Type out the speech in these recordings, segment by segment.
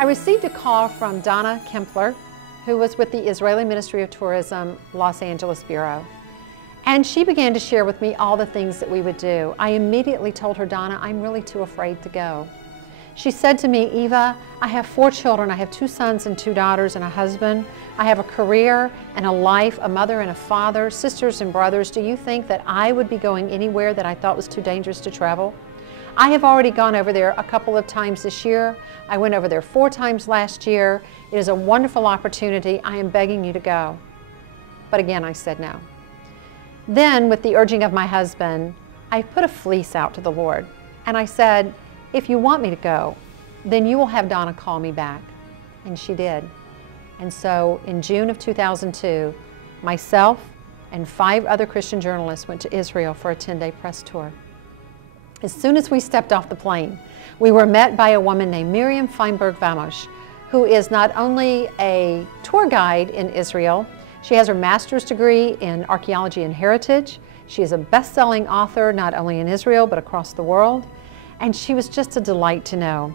I received a call from Donna Kempler, who was with the Israeli Ministry of Tourism, Los Angeles Bureau. And she began to share with me all the things that we would do. I immediately told her, Donna, I'm really too afraid to go. She said to me, Eva, I have 4 children. I have 2 sons and 2 daughters and a husband. I have a career and a life, a mother and a father, sisters and brothers. Do you think that I would be going anywhere that I thought was too dangerous to travel? I have already gone over there a couple of times this year. I went over there 4 times last year. It is a wonderful opportunity. I am begging you to go. But again, I said no. Then, with the urging of my husband, I put a fleece out to the Lord. And I said, if you want me to go, then you will have Donna call me back. And she did. And so in June of 2002, myself and 5 other Christian journalists went to Israel for a 10-day press tour. As soon as we stepped off the plane, we were met by a woman named Miriam Feinberg-Vamos, who is not only a tour guide in Israel, she has her master's degree in archaeology and heritage. She is a best-selling author, not only in Israel, but across the world. And she was just a delight to know.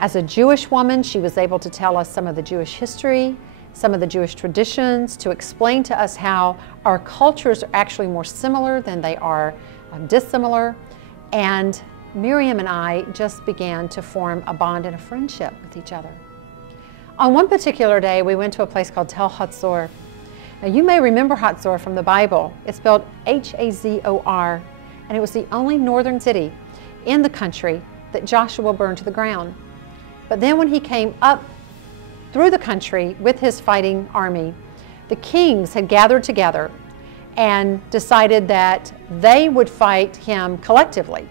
As a Jewish woman, she was able to tell us some of the Jewish history, some of the Jewish traditions, to explain to us how our cultures are actually more similar than they are dissimilar. And Miriam and I just began to form a bond and a friendship with each other. On one particular day, we went to a place called Tel Hatzor. Now, you may remember Hatzor from the Bible. It's spelled H-A-Z-O-R, and it was the only northern city in the country that Joshua burned to the ground. But then when he came up through the country with his fighting army, the kings had gathered together and decided that they would fight him collectively.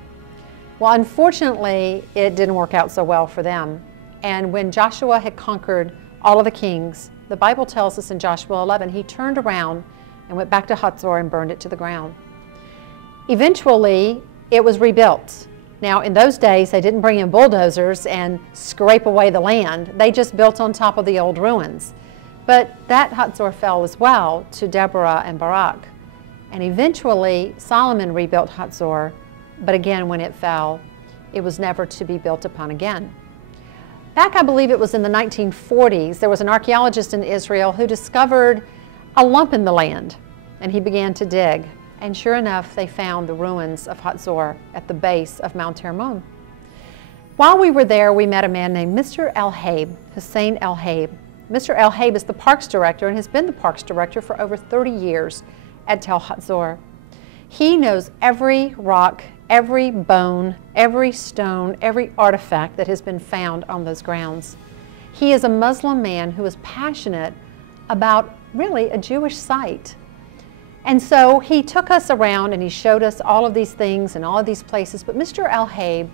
Well, unfortunately, it didn't work out so well for them. And when Joshua had conquered all of the kings, the Bible tells us in Joshua 11, he turned around and went back to Hatzor and burned it to the ground. Eventually, it was rebuilt. Now, in those days, they didn't bring in bulldozers and scrape away the land. They just built on top of the old ruins. But that Hatzor fell as well to Deborah and Barak. And eventually, Solomon rebuilt Hatzor, but again, when it fell, it was never to be built upon again. Back, I believe it was in the 1940s, there was an archaeologist in Israel who discovered a lump in the land, and he began to dig. And sure enough, they found the ruins of Hatzor at the base of Mount Hermon. While we were there, we met a man named Mr. El-Haib, Hussein El-Haib. Mr. El-Haib is the parks director and has been the parks director for over 30 years at Tel Hatzor. He knows every rock, every bone, every stone, every artifact that has been found on those grounds. He is a Muslim man who is passionate about really a Jewish site. And so he took us around and he showed us all of these things and all of these places, but Mr. El-Haib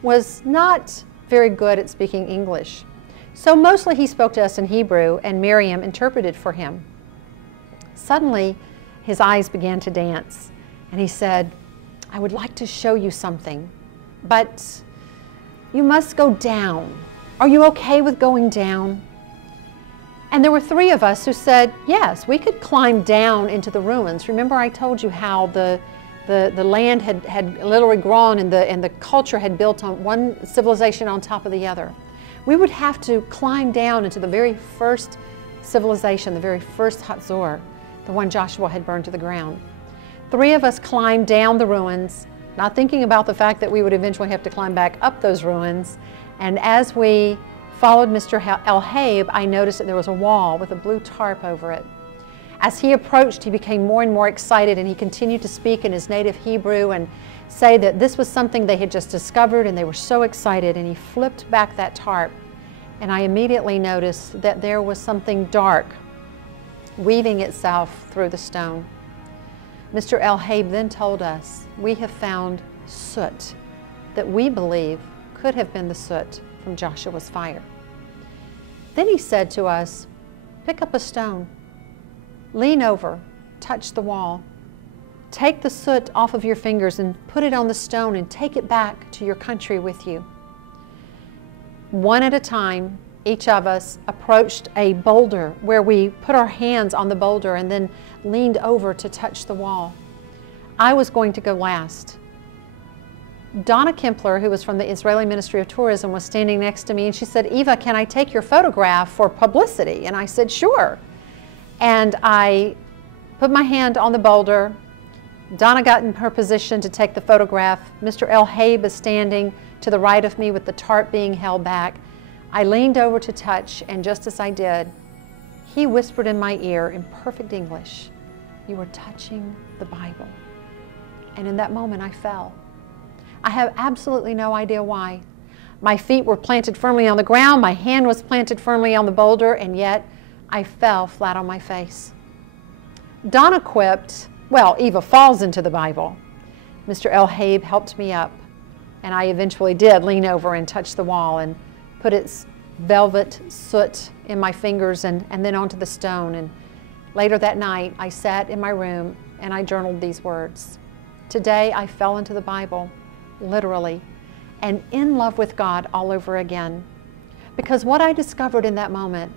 was not very good at speaking English. So mostly he spoke to us in Hebrew and Miriam interpreted for him. Suddenly, his eyes began to dance and he said, I would like to show you something, but you must go down. Are you okay with going down? And there were 3 of us who said, yes, we could climb down into the ruins. Remember I told you how the land had literally grown and the culture had built on one civilization on top of the other. We would have to climb down into the very first civilization, the very first Hatzor, the one Joshua had burned to the ground. 3 of us climbed down the ruins, not thinking about the fact that we would eventually have to climb back up those ruins. And as we followed Mr. El-Haib, I noticed that there was a wall with a blue tarp over it. As he approached, he became more and more excited, and he continued to speak in his native Hebrew and say that this was something they had just discovered, and they were so excited. And he flipped back that tarp, and I immediately noticed that there was something dark weaving itself through the stone. Mr. El-Haib then told us, we have found soot that we believe could have been the soot from Joshua's fire. Then he said to us, pick up a stone, lean over, touch the wall, take the soot off of your fingers and put it on the stone and take it back to your country with you. One at a time, each of us approached a boulder where we put our hands on the boulder and then leaned over to touch the wall. I was going to go last. Donna Kempler, who was from the Israeli Ministry of Tourism, was standing next to me, and she said, "Eva, can I take your photograph for publicity?" And I said, "Sure." And I put my hand on the boulder. Donna got in her position to take the photograph. Mr. El Haib is standing to the right of me with the tarp being held back. I leaned over to touch, and just as I did, he whispered in my ear in perfect English, "You are touching the Bible." And in that moment, I fell. I have absolutely no idea why. My feet were planted firmly on the ground, my hand was planted firmly on the boulder, and yet I fell flat on my face. Donna quipped, "Well, Eva falls into the Bible." Mr. El Haib helped me up, and I eventually did lean over and touch the wall and put its velvet soot in my fingers and then onto the stone. And later that night, I sat in my room and I journaled these words. Today, I fell into the Bible, literally, and in love with God all over again. Because what I discovered in that moment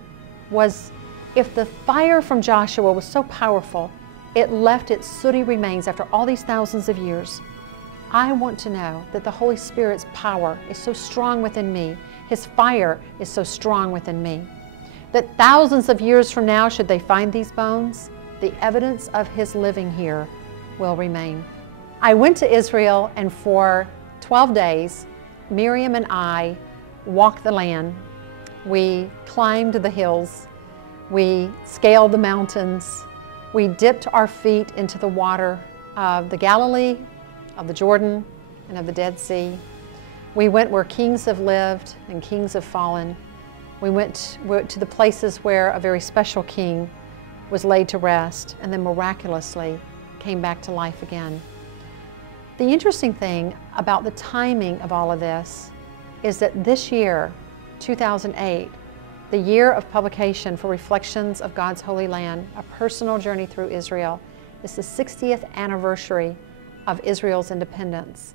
was, if the fire from Joshua was so powerful, it left its sooty remains after all these thousands of years, I want to know that the Holy Spirit's power is so strong within me, His fire is so strong within me, that thousands of years from now, should they find these bones, the evidence of His living here will remain. I went to Israel, and for 12 days, Miriam and I walked the land. We climbed the hills. We scaled the mountains. We dipped our feet into the water of the Galilee, of the Jordan, and of the Dead Sea. We went where kings have lived and kings have fallen. We went to the places where a very special king was laid to rest and then miraculously came back to life again. The interesting thing about the timing of all of this is that this year, 2008, the year of publication for Reflections of God's Holy Land, a personal journey through Israel, is the 60th anniversary of Israel's independence.